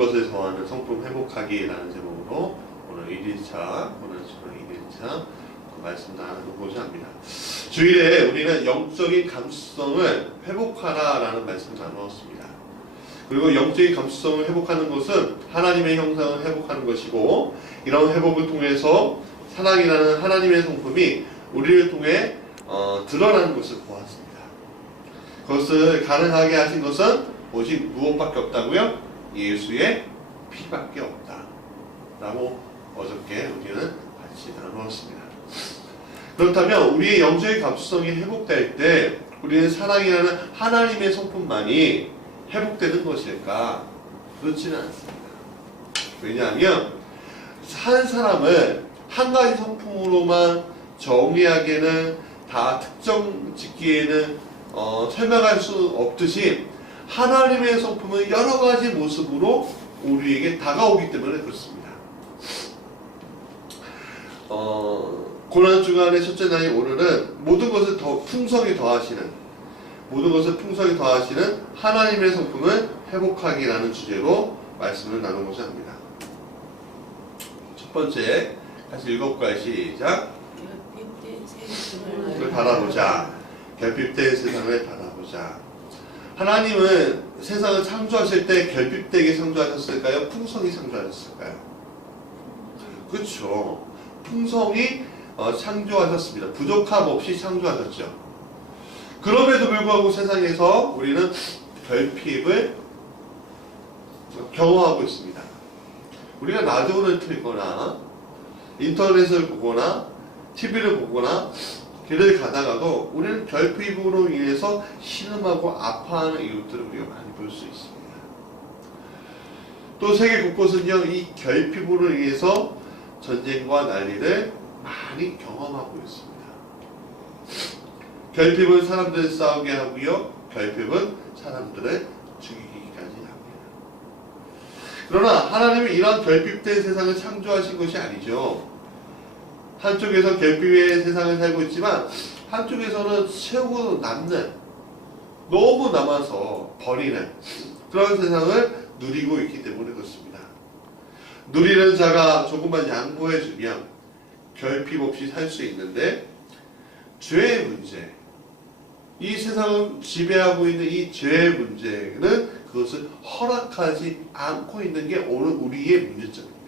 것을 더하는 성품 회복하기라는 제목으로 오늘 1일차, 오늘 1일차 그 말씀 나누고자 합니다. 주일에 우리는 영적인 감수성을 회복하라라는 말씀을 나누었습니다. 그리고 영적인 감수성을 회복하는 것은 하나님의 형상을 회복하는 것이고, 이런 회복을 통해서 사랑이라는 하나님의 성품이 우리를 통해 드러나는 것을 보았습니다. 그것을 가능하게 하신 것은 오직 무엇밖에 없다고요? 예수의 피밖에 없다 라고 어저께 우리는 같이 나누었습니다. 그렇다면 우리의 영적인 감수성이 회복될 때 우리는 사랑이라는 하나님의 성품만이 회복되는 것일까? 그렇지는 않습니다. 왜냐하면 한 사람을 한 가지 성품으로만 정의하기에는, 다 특정 짓기에는 설명할 수 없듯이 하나님의 성품은 여러 가지 모습으로 우리에게 다가오기 때문에 그렇습니다. 고난주간의 첫째 날인 오늘은 모든 것을 더 풍성히 더하시는, 하나님의 성품을 회복하기라는 주제로 말씀을 나누고자 합니다. 첫 번째, 같이 읽어볼까요? 시작. 결핍된 바라보자. 결핍된 세상을 바라보자. 하나님은 세상을 창조하실 때 결핍되게 창조하셨을까요? 풍성히 창조하셨을까요? 그렇죠. 풍성히 창조하셨습니다. 부족함 없이 창조하셨죠. 그럼에도 불구하고 세상에서 우리는 결핍을 경험하고 있습니다. 우리가 라디오를 틀거나 인터넷을 보거나 TV를 보거나 길을 가다가도 우리는 결핍으로 인해서 신음하고 아파하는 이웃들을 우리가 많이 볼 수 있습니다. 또 세계 곳곳은요, 이 결핍으로 인해서 전쟁과 난리를 많이 경험하고 있습니다. 결핍은 사람들을 싸우게 하고요, 결핍은 사람들을 죽이기까지 합니다. 그러나 하나님은 이런 결핍된 세상을 창조하신 것이 아니죠. 한쪽에서 결핍의 세상을 살고 있지만 한쪽에서는 세우고 남는, 너무 남아서 버리는 그런 세상을 누리고 있기 때문에 그렇습니다. 누리는 자가 조금만 양보해주면 결핍 없이 살 수 있는데, 죄의 문제, 이 세상을 지배하고 있는 이 죄의 문제는 그것을 허락하지 않고 있는 게 오늘 우리의 문제점입니다.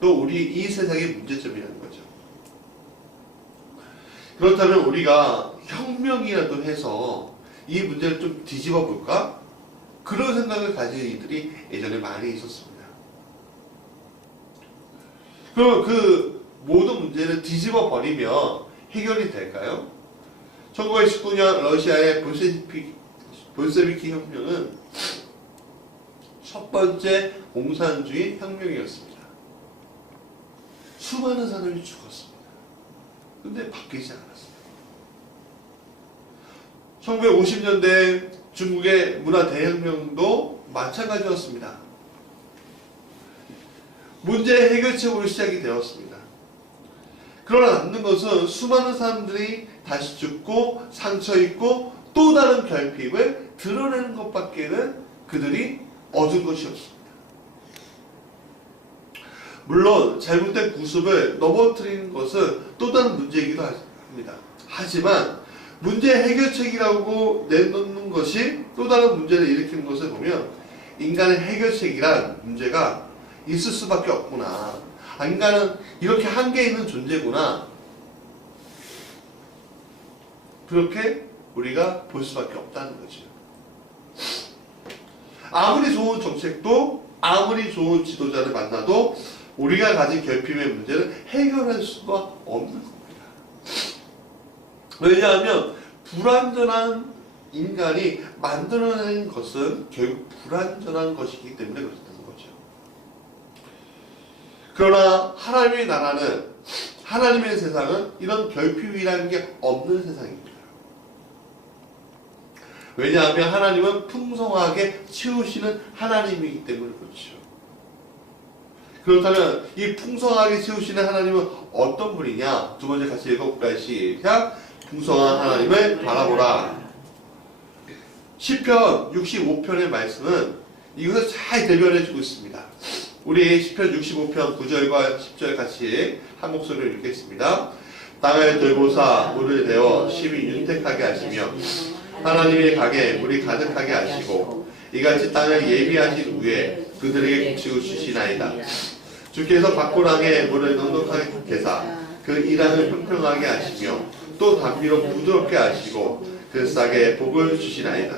또 우리 이 세상의 문제점이라는 거죠. 그렇다면 우리가 혁명이라도 해서 이 문제를 좀 뒤집어 볼까? 그런 생각을 가진 이들이 예전에 많이 있었습니다. 그럼 그 모든 문제를 뒤집어 버리면 해결이 될까요? 1919년 러시아의 볼셰비키 혁명은 첫 번째 공산주의 혁명이었습니다. 수많은 사람이 죽었습니다. 근데 바뀌지 않았습니다. 1950년대 중국의 문화 대혁명도 마찬가지였습니다. 문제의 해결책으로 시작이 되었습니다. 그러나 남는 것은 수많은 사람들이 다시 죽고 상처 입고 또 다른 결핍을 드러내는 것밖에는 그들이 얻은 것이 없습니다. 물론 잘못된 구습을 넘어뜨리는 것은 또 다른 문제이기도 합니다. 하지만 문제 해결책이라고 내놓는 것이 또 다른 문제를 일으키는 것을 보면 인간의 해결책이란 문제가 있을 수밖에 없구나. 인간은 이렇게 한계 있는 존재구나. 그렇게 우리가 볼 수밖에 없다는 거죠. 아무리 좋은 정책도, 아무리 좋은 지도자를 만나도 우리가 가진 결핍의 문제를 해결할 수가 없는 겁니다. 왜냐하면 불완전한 인간이 만들어낸 것은 결국 불완전한 것이기 때문에 그렇다는 거죠. 그러나 하나님의 나라는, 하나님의 세상은 이런 결핍이라는 게 없는 세상입니다. 왜냐하면 하나님은 풍성하게 채우시는 하나님이기 때문에 그렇죠. 그렇다면 이 풍성하게 채우시는 하나님은 어떤 분이냐? 두 번째 같이 읽어볼까요? 시작. 풍성한 하나님을 바라보라. 시편 65편의 말씀은 이것을 잘 대변해 주고 있습니다. 우리 시편 65편 9절과 10절 같이 한 목소리로 읽겠습니다. 땅을 들보사 물을 내어 심히 윤택하게 하시며 하나님의 가게 물이 가득하게 하시고 이같이 땅을 예비하신 후에 그들에게 곡식을 주시나이다. 주께서 밭고랑에 물을 넉넉하게 개사 그 이랑을 평평하게 하시며 또 담비로 부드럽게 하시고 그 싹에 복을 주시나이다.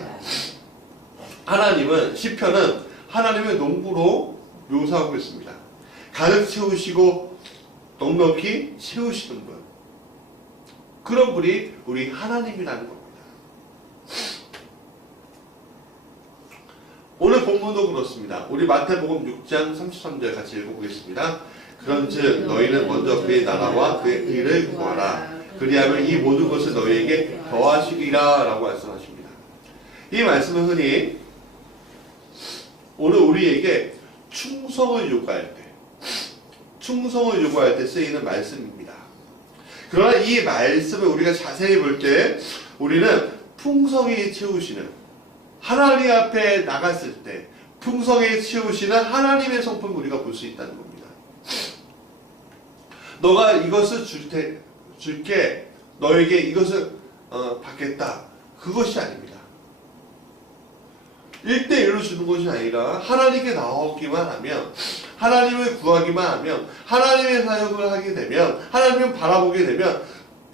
하나님은 시편은 하나님의 농부로 묘사하고 있습니다. 가득 채우시고 넉넉히 채우시는 분, 그런 분이 우리 하나님이라는 겁니다. 오늘 본문도 그렇습니다. 우리 마태복음 6장 33절 같이 읽어보겠습니다. 그런즉 너희는 먼저 그의 나라와 그의 의를 구하라. 그리하면 이 모든 것을 너희에게 더하시리라 라고 말씀하십니다. 이 말씀은 흔히 오늘 우리에게 충성을 요구할 때 쓰이는 말씀입니다. 그러나 이 말씀을 우리가 자세히 볼 때 우리는 풍성히 채우시는, 하나님 앞에 나갔을 때 풍성히 채우시는 하나님의 성품을 우리가 볼 수 있다는 겁니다. 너가 이것을 줄게, 너에게 이것을 받겠다, 그것이 아닙니다. 1대1로 주는 것이 아니라 하나님께 나오기만 하면, 하나님을 구하기만 하면, 하나님의 사역을 하게 되면, 하나님을 바라보게 되면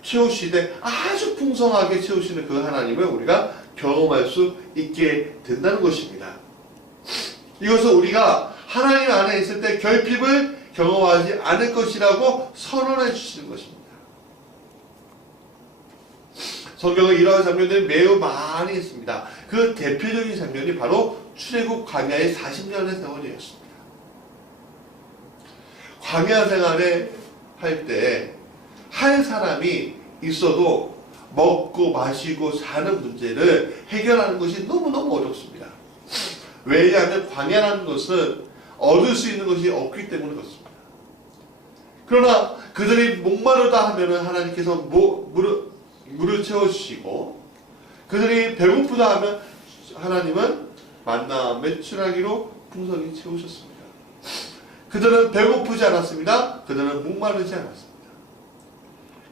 채우시되 아주 풍성하게 채우시는 그 하나님을 우리가 경험할 수 있게 된다는 것입니다. 이것은 우리가 하나님 안에 있을 때 결핍을 경험하지 않을 것이라고 선언해 주시는 것입니다. 성경에 이러한 장면들이 매우 많이 있습니다. 그 대표적인 장면이 바로 출애굽 광야의 40년의 세월이었습니다. 광야 생활을 할 때 한 사람이 있어도 먹고 마시고 사는 문제를 해결하는 것이 너무너무 어렵습니다. 왜냐하면 광야라는 것은 얻을 수 있는 것이 없기 때문에 그렇습니다. 그러나 그들이 목마르다 하면은 하나님께서 물을 채워주시고, 그들이 배고프다 하면 하나님은 만나 매출하기로 풍성히 채우셨습니다. 그들은 배고프지 않았습니다. 그들은 목마르지 않았습니다.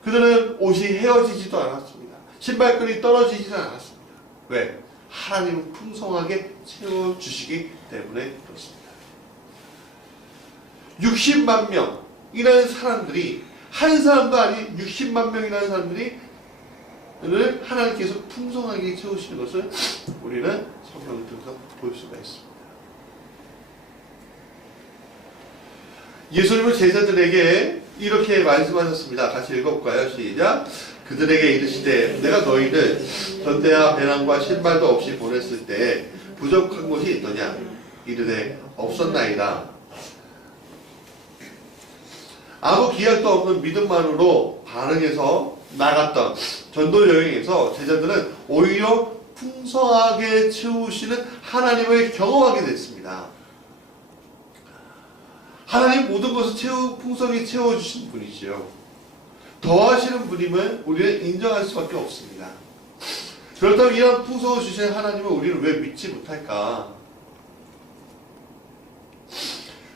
그들은 옷이 헤어지지도 않았습니다. 신발끈이 떨어지지도 않았습니다. 왜? 하나님은 풍성하게 채워주시기 때문에 그렇습니다. 60만 명이라는 사람들이, 한 사람도 아닌 60만 명이라는 사람들이 하나님께서 풍성하게 채우시는 것을 우리는 성경을 통해서 볼 수가 있습니다. 예수님은 제자들에게 이렇게 말씀하셨습니다. 같이 읽어볼까요? 시작. 그들에게 이르시되 내가 너희를 전대와 배낭과 신발도 없이 보냈을 때 부족한 것이 있더냐? 이르되 없었나이다. 아무 기약도 없는 믿음만으로 반응해서 나갔던 전도 여행에서 제자들은 오히려 풍성하게 채우시는 하나님을 경험하게 됐습니다. 하나님 모든 것을 풍성히 채워주신 분이지요. 더하시는 분임을 우리는 인정할 수밖에 없습니다. 그렇다면 이런 풍성을 주신 하나님을 우리는 왜 믿지 못할까?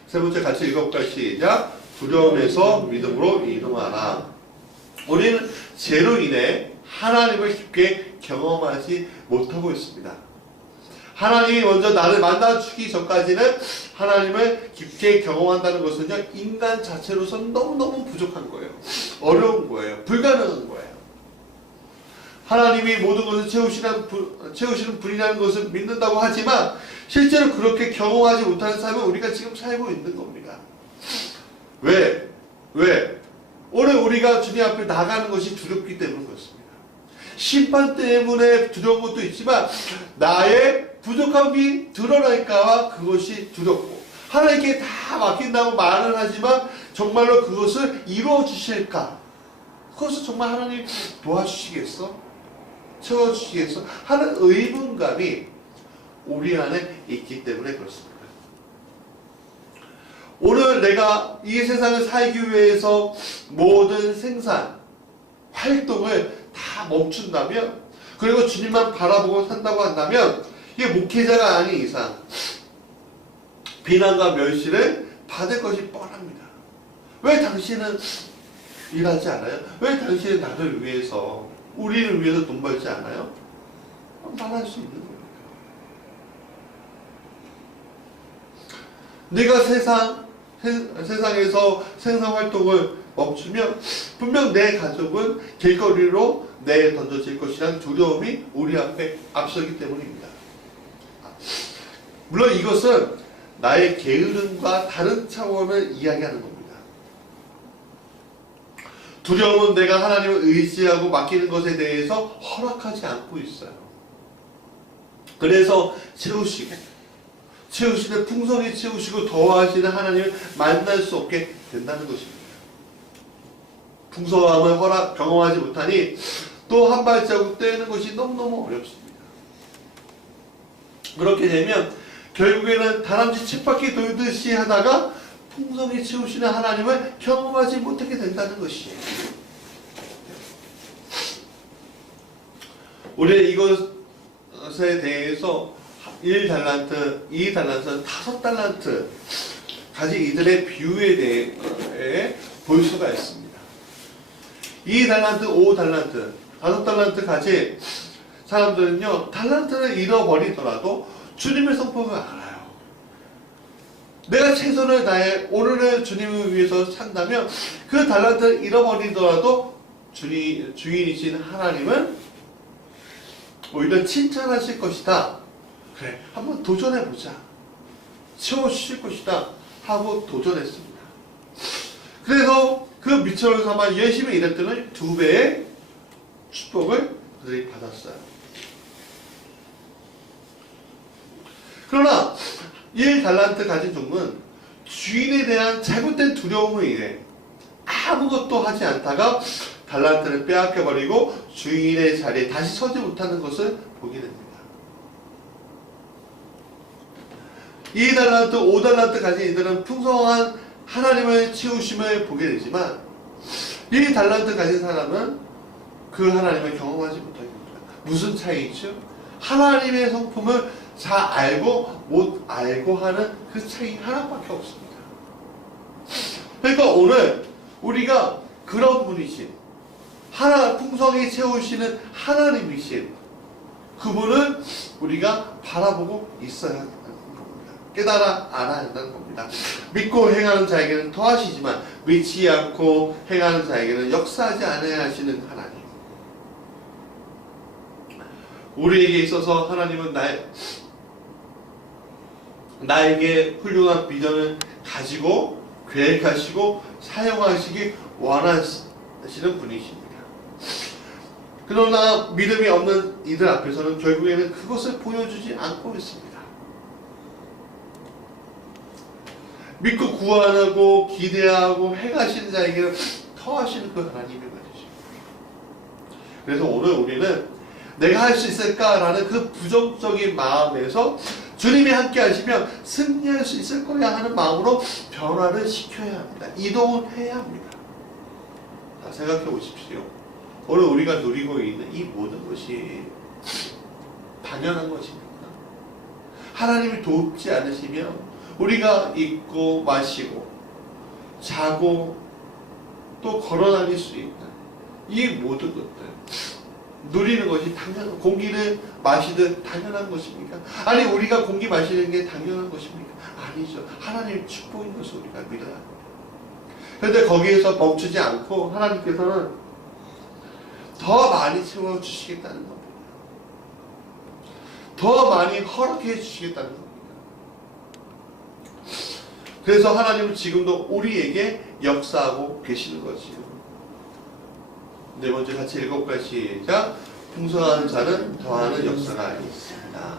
세 번째 같이 읽어볼까요? 시작. 두려움에서 믿음으로 이동하라. 우리는 죄로 인해 하나님을 깊게 경험하지 못하고 있습니다. 하나님이 먼저 나를 만나주기 전까지는 하나님을 깊게 경험한다는 것은요, 인간 자체로서는 너무너무 부족한 거예요. 어려운 거예요. 불가능한 거예요. 하나님이 모든 것을 채우시는 분이라는 것을 믿는다고 하지만 실제로 그렇게 경험하지 못하는 삶을 우리가 지금 살고 있는 겁니다. 왜? 오늘 우리가 주님 앞에 나가는 것이 두렵기 때문에 그렇습니다. 심판 때문에 두려운 것도 있지만 나의 부족함이 드러날까봐 그것이 두렵고, 하나님께 다 맡긴다고 말은 하지만 정말로 그것을 이루어 주실까? 그것을 정말 하나님 도와주시겠어? 채워주시겠어? 하는 의문감이 우리 안에 있기 때문에 그렇습니다. 오늘 내가 이 세상을 살기 위해서 모든 생산, 활동을 다 멈춘다면, 그리고 주님만 바라보고 산다고 한다면, 이게 목회자가 아닌 이상, 비난과 멸시를 받을 것이 뻔합니다. 왜 당신은 일하지 않아요? 왜 당신은 나를 위해서, 우리를 위해서 돈 벌지 않아요? 말할 수 있는 거예요. 네가 세상에서 생산활동을 멈추면 분명 내 가족은 길거리로 내에 던져질 것이라는 두려움이 우리 앞에 앞서기 때문입니다. 물론 이것은 나의 게으름과 다른 차원을 이야기하는 겁니다. 두려움은 내가 하나님을 의지하고 맡기는 것에 대해서 허락하지 않고 있어요. 그래서 채우시는 풍성히 채우시고 더하시는 하나님을 만날 수 없게 된다는 것입니다. 풍성함을 경험하지 못하니 또 한 발자국 떼는 것이 너무너무 어렵습니다. 그렇게 되면 결국에는 다람쥐 쳇바퀴 돌듯이 하다가 풍성히 채우시는 하나님을 경험하지 못하게 된다는 것이에요. 우리 이것에 대해서 1달란트, 2달란트, 5달란트 가진 이들의 비유에 대해 볼 수가 있습니다. 2달란트, 5달란트, 5달란트 가진 사람들은요, 달란트를 잃어버리더라도 주님의 성품을 알아요. 내가 최선을 다해 오늘의 주님을 위해서 산다면 그 달란트를 잃어버리더라도 주인이신 하나님은 오히려 칭찬하실 것이다. 그래, 한번 도전해보자. 채워주실 것이다. 하고 도전했습니다. 그래서 그 미천을 삼아 열심히 일했더니 2배의 축복을 그들이 받았어요. 그러나 1달란트 가진 종은 주인에 대한 잘못된 두려움으로 인해 아무것도 하지 않다가 달란트를 빼앗겨버리고 주인의 자리에 다시 서지 못하는 것을 보게 됩니다. 2달란트, 5달란트 가진 이들은 풍성한 하나님의 채우심을 보게 되지만 1달란트 가진 사람은 그 하나님을 경험하지 못하게 됩니다. 무슨 차이죠? 하나님의 성품을 잘 알고 못 알고 하는 그 차이 하나밖에 없습니다. 그러니까 오늘 우리가 그런 분이신 풍성히 채우시는 하나님이신 그분을 우리가 바라보고 있어야 한다는 겁니다. 깨달아 알아야 한다는 겁니다. 믿고 행하는 자에게는 더하시지만 믿지 않고 행하는 자에게는 역사하지 않아야 하시는 하나님. 우리에게 있어서 하나님은 나에게 훌륭한 비전을 가지고 계획하시고 사용하시기 원하시는 분이십니다. 그러나 믿음이 없는 이들 앞에서는 결국에는 그것을 보여주지 않고 있습니다. 믿고 구하고 기대하고 행하시는 자에게는 더하시는 그 하나님의 말이죠. 그래서 오늘 우리는 내가 할 수 있을까라는 그 부정적인 마음에서 주님이 함께 하시면 승리할 수 있을 거야 하는 마음으로 변화를 시켜야 합니다. 이동을 해야 합니다. 자, 생각해 보십시오. 오늘 우리가 누리고 있는 이 모든 것이 당연한 것입니까? 하나님이 돕지 않으시면 우리가 입고 마시고 자고 또 걸어다닐 수 있는 이 모든 것들 누리는 것이 당연한, 공기를 마시듯 당연한 것입니까? 아니 우리가 공기 마시는 게 당연한 것입니까? 아니죠. 하나님의 축복인 것을 우리가 믿어야 합니다. 그런데 거기에서 멈추지 않고 하나님께서는 더 많이 채워주시겠다는 겁니다. 더 많이 허락해 주시겠다는 겁니다. 그래서 하나님은 지금도 우리에게 역사하고 계시는 거지요. 네 번째 같이 읽어볼까요? 시작. 풍성한 자는 더하는 역사가 있습니다.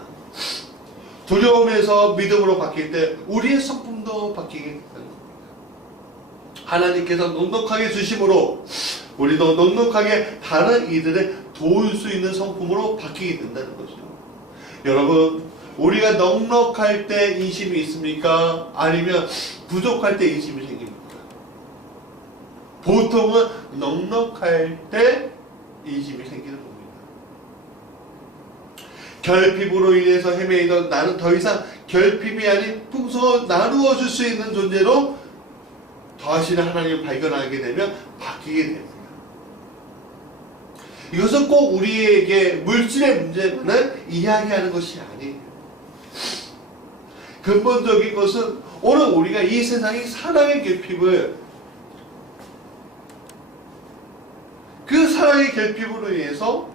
두려움에서 믿음으로 바뀔 때 우리의 성품도 바뀌게 된다는 겁니다. 하나님께서 넉넉하게 주심으로 우리도 넉넉하게 다른 이들을 도울 수 있는 성품으로 바뀌게 된다는 거죠. 여러분, 우리가 넉넉할 때 인심이 있습니까? 아니면 부족할 때 인심이 생깁니까? 보통은 넉넉할 때 인심이 생기는 겁니다. 결핍으로 인해서 헤매이던 나는 더 이상 결핍이 아닌 풍성을 나누어 줄 수 있는 존재로 더하시는 하나님을 발견하게 되면 바뀌게 됩니다. 이것은 꼭 우리에게 물질의 문제만을 이야기하는 것이 아니에요. 근본적인 것은 오늘 우리가 이 세상의 사랑의 결핍을, 그 사랑의 결핍으로 인해서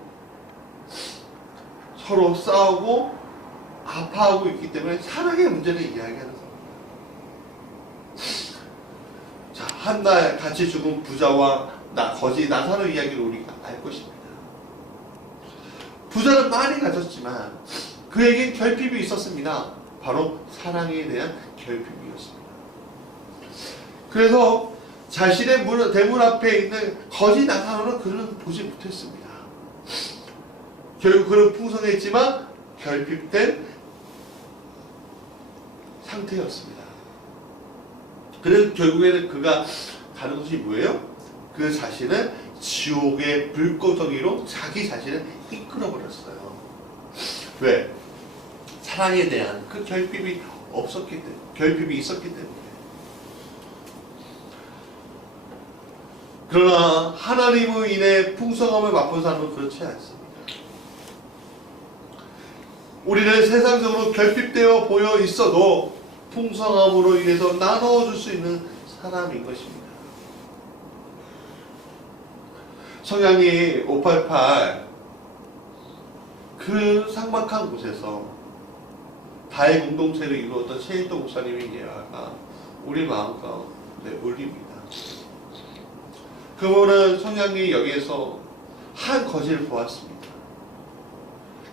서로 싸우고 아파하고 있기 때문에 사랑의 문제를 이야기하는 겁니다. 자, 한날 같이 죽은 부자와 거지 나사로 이야기를 우리가 알 것입니다. 부자는 많이 가졌지만 그에겐 결핍이 있었습니다. 바로 사랑에 대한 결핍이었습니다. 그래서 자신의 대문 앞에 있는 거지 나사로는 그는 보지 못했습니다. 결국 그는 풍성했지만 결핍된 상태였습니다. 그래서 결국에는 그가 가는 것이 뭐예요? 그 자신을 지옥의 불구덩이로 자기 자신을 이끌어버렸어요. 왜? 사랑에 대한 그 결핍이 있었기 때문에. 그러나 하나님으로 인해 풍성함을 맛본 사람은 그렇지 않습니다. 우리는 세상적으로 결핍되어 보여 있어도 풍성함으로 인해서 나누어 줄 수 있는 사람인 것입니다. 성향이 588 그 삭막한 곳에서 다의 공동체를 이루었던 최일도 목사님의 예화가 우리 마음 가운데 울립니다. 그분은 성향이 여기에서 한 거지를 보았습니다.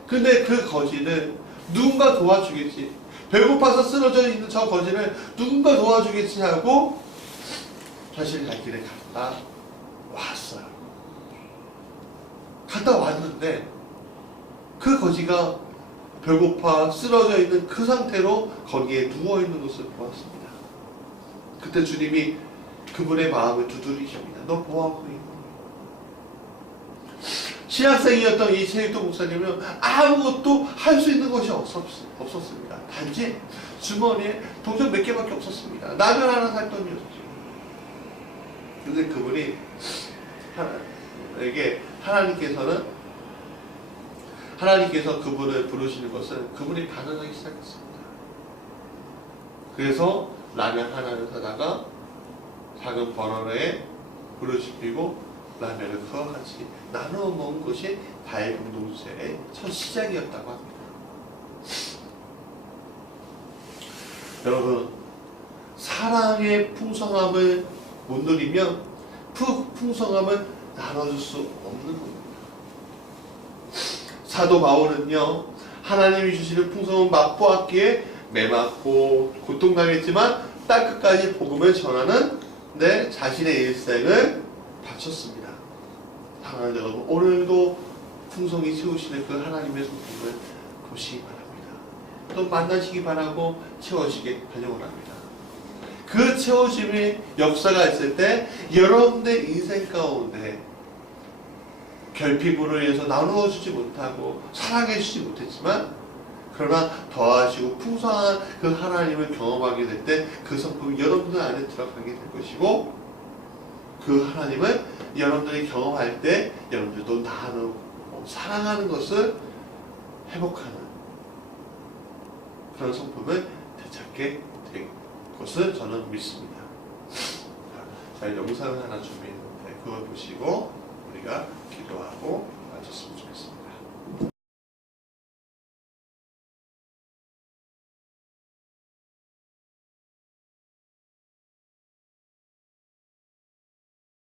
근데 그 거지는 누군가 도와주겠지, 배고파서 쓰러져 있는 저 거지를 누군가 도와주겠지 하고 자신이 갈 길에 갔다 왔어요. 갔다 왔는데 그 거지가 배고파 쓰러져 있는 그 상태로 거기에 누워있는 것을 보았습니다. 그때 주님이 그분의 마음을 두드리십니다. 너 뭐하고 있니? 신학생이었던 이 최일도 목사님은 아무것도 할 수 있는 것이 없었습니다. 단지 주머니에 동전 몇 개밖에 없었습니다. 라면 하나 살 돈이 없죠. 근데 그분이 하나님께서 그분을 부르시는 것은 그분이 반응하기 시작했습니다. 그래서 라면 하나를 사다가 작은 버너에 불을 지피고 라면을 그와 같이 나누어 먹은 것이 다의 공동체의 첫 시작이었다고 합니다. 여러분, 사랑의 풍성함을 못 누리면 풍성함을 나눠줄 수 없는 겁니다. 사도 바울은요, 하나님이 주시는 풍성함을 맛보았기에 매맞고 고통당했지만 땅끝까지 복음을 전하는 자신의 일생을 바쳤습니다. 사랑하는 여러분, 오늘도 풍성히 채우시는 그 하나님의 성품을 보시기 바랍니다. 또 만나시기 바라고 채워지게 환영합니다. 그 채워짐의 역사가 있을 때 여러분의 인생 가운데 결핍으로 인해서 나누어 주지 못하고 사랑해 주지 못했지만 그러나 더하시고 풍성한 그 하나님을 경험하게 될 때 그 성품이 여러분들 안에 들어가게 될 것이고 그 하나님을 여러분들이 경험할 때 여러분들도 나누고 사랑하는 것을 회복하는 그런 성품을 되찾게 될 것을 저는 믿습니다. 자, 영상을 하나 준비했는데 그걸 보시고 우리가 기도하겠습니다.